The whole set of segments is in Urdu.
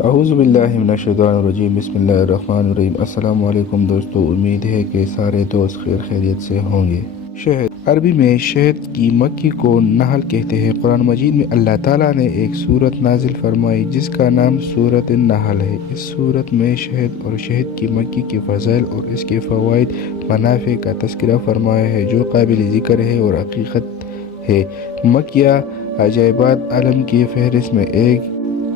اعوذ باللہ من الشیطان الرجیم، بسم اللہ الرحمن الرحیم۔ السلام علیکم دوستو، امید ہے کہ سارے دوست خیریت سے ہوں گے۔ شہد عربی میں شہد کی مکھی کو نحل کہتے ہیں۔ قرآن مجید میں اللہ تعالیٰ نے ایک سورت نازل فرمائی جس کا نام سورت النحل ہے۔ اس سورت میں شہد اور شہد کی مکھی کے فضائل اور اس کے فوائد منافع کا تذکرہ فرمایا ہے جو قابل ذکر ہے اور حقیقت ہے۔ مکھیاں عجائبات عالم کی فہرست میں ایک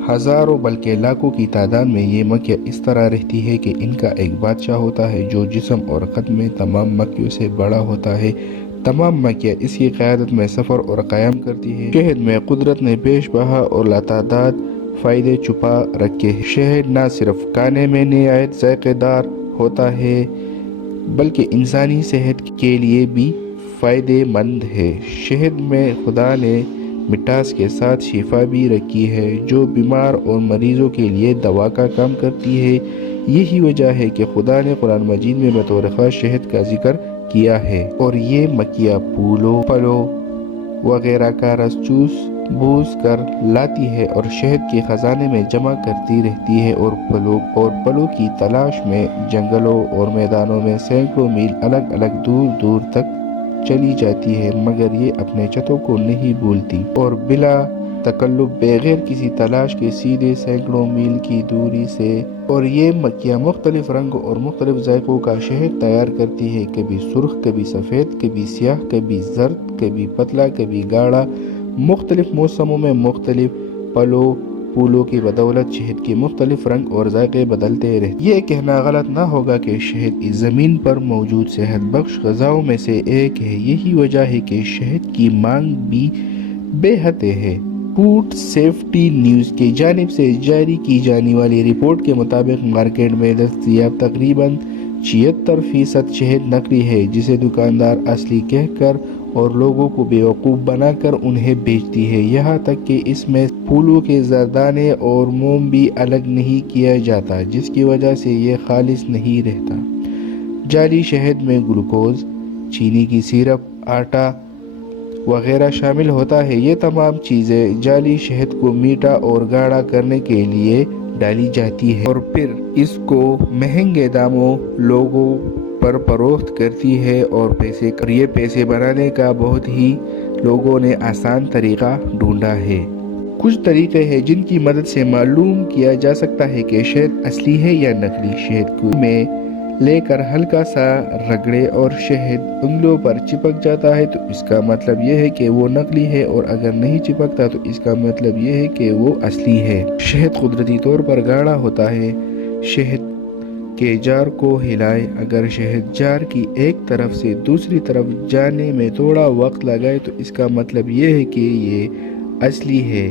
ہزاروں بلکہ لاکھوں کی تعداد میں یہ مکھیاں اس طرح رہتی ہے کہ ان کا ایک بادشاہ ہوتا ہے جو جسم اور قد میں تمام مکھیوں سے بڑا ہوتا ہے۔ تمام مکھیاں اس کی قیادت میں سفر اور قیام کرتی ہیں۔ شہد میں قدرت نے بیش بہا اور لاتعداد فائدے چھپا رکھے ہیں۔ شہد نہ صرف کھانے میں نہایت ذائقہ دار ہوتا ہے بلکہ انسانی صحت کے لیے بھی فائدہ مند ہے۔ شہد میں خدا نے مٹھاس کے ساتھ شفا بھی رکھی ہے جو بیمار اور مریضوں کے لیے دوا کا کام کرتی ہے۔ یہی وجہ ہے کہ خدا نے قرآن مجید میں بطور خاص شہد کا ذکر کیا ہے اور یہ مکھیاں پھلوں وغیرہ کا رس چوس بوس کر لاتی ہے اور شہد کے خزانے میں جمع کرتی رہتی ہے اور پھلوں کی تلاش میں جنگلوں اور میدانوں میں سینکڑوں میل الگ دور دور تک چلی جاتی ہے، مگر یہ اپنے چتوں کو نہیں بھولتی اور بلا تکلف بغیر کسی تلاش کے سیدھے سینکڑوں میل کی دوری سے اور یہ مکھیاں مختلف رنگوں اور مختلف ذائقوں کا شہد تیار کرتی ہے، کبھی سرخ، کبھی سفید، کبھی سیاہ، کبھی زرد، کبھی پتلا، کبھی گاڑھا۔ مختلف موسموں میں مختلف پھولوں کی بدولت شہد کے مختلف رنگ اور ذائقے بدلتے رہتے۔ یہ کہنا غلط نہ ہوگا کہ شہد اس زمین پر موجود صحت بخش غذاؤں میں سے ایک ہے۔ یہی وجہ ہے کہ شہد کی مانگ بھی بے حد ہے۔ فوڈ سیفٹی نیوز کی جانب سے جاری کی جانے والی رپورٹ کے مطابق مارکیٹ میں دستیاب تقریباً 76% شہد نقلی ہے جسے دکاندار اصلی کہہ کر اور لوگوں کو بیوقوف بنا کر انہیں بیچتی ہے۔ یہاں تک کہ اس میں پھولوں کے زردانے اور موم بھی الگ نہیں کیا جاتا جس کی وجہ سے یہ خالص نہیں رہتا۔ جعلی شہد میں گلوکوز، چینی کی سیرپ، آٹا وغیرہ شامل ہوتا ہے۔ یہ تمام چیزیں جعلی شہد کو میٹھا اور گاڑھا کرنے کے لیے ڈالی جاتی ہے اور پھر اس کو مہنگے داموں لوگوں پر فروخت کرتی ہے اور یہ پیسے بنانے کا بہت ہی لوگوں نے آسان طریقہ ڈھونڈا ہے۔ کچھ طریقے ہیں جن کی مدد سے معلوم کیا جا سکتا ہے کہ شہد اصلی ہے یا نقلی۔ شہد کو میں لے کر ہلکا سا رگڑے اور شہد انگلیوں پر چپک جاتا ہے تو اس کا مطلب یہ ہے کہ وہ نقلی ہے اور اگر نہیں چپکتا تو اس کا مطلب یہ ہے کہ وہ اصلی ہے۔ شہد قدرتی طور پر گاڑھا ہوتا ہے۔ شہد کے جار کو ہلائیں۔ اگر شہد جار کی ایک طرف سے دوسری طرف جانے میں تھوڑا وقت لگائے تو اس کا مطلب یہ ہے کہ یہ اصلی ہے،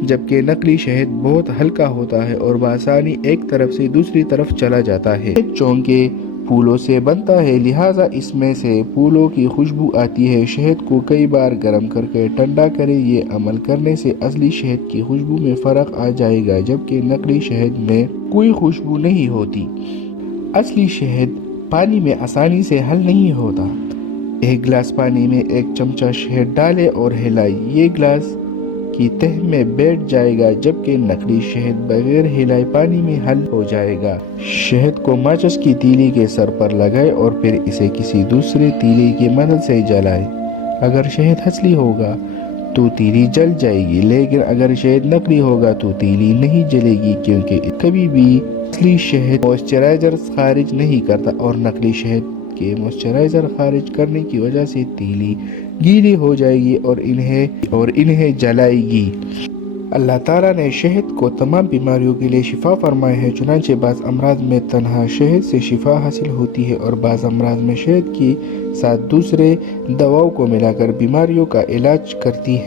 جبکہ نقلی شہد بہت ہلکا ہوتا ہے اور بآسانی ایک طرف سے دوسری طرف چلا جاتا ہے۔ شہد چونکہ پھولوں سے بنتا ہے لہٰذا اس میں سے پھولوں کی خوشبو آتی ہے۔ شہد کو کئی بار گرم کر کے ٹھنڈا کریں۔ یہ عمل کرنے سے اصلی شہد کی خوشبو میں فرق آ جائے گا جبکہ نقلی شہد میں کوئی خوشبو نہیں ہوتی۔ اصلی شہد پانی میں آسانی سے حل نہیں ہوتا۔ ایک گلاس پانی میں ایک چمچہ شہد ڈالیں اور ہلائیں۔ یہ گلاس کی تہ میں بیٹھ جائے گا جبکہ نقلی شہد بغیر ہلائے پانی میں حل ہو جائے گا۔ شہد کو ماچس کی تیلی کے سر پر لگائیں اور پھر اسے کسی دوسرے تیلی کی مدد سے جلائیں۔ اگر شہد اصلی ہوگا تو تیلی جل جائے گی لیکن اگر شہد نقلی ہوگا تو تیلی نہیں جلے گی کیونکہ کبھی بھی اصلی شہد موئسچرائزر خارج نہیں کرتا اور نقلی شہد کے موئسچرائزر خارج کرنے کی وجہ سے تیلی گیلی ہو جائے گی اور انہیں جلائے گی۔ اللہ تعالیٰ نے شہد کو تمام بیماریوں کے لیے شفا فرمایا ہے، چنانچہ بعض امراض میں تنہا شہد سے شفا حاصل ہوتی ہے اور بعض امراض میں شہد کے ساتھ دوسرے دواؤں کو ملا کر بیماریوں کا علاج کرتی ہے۔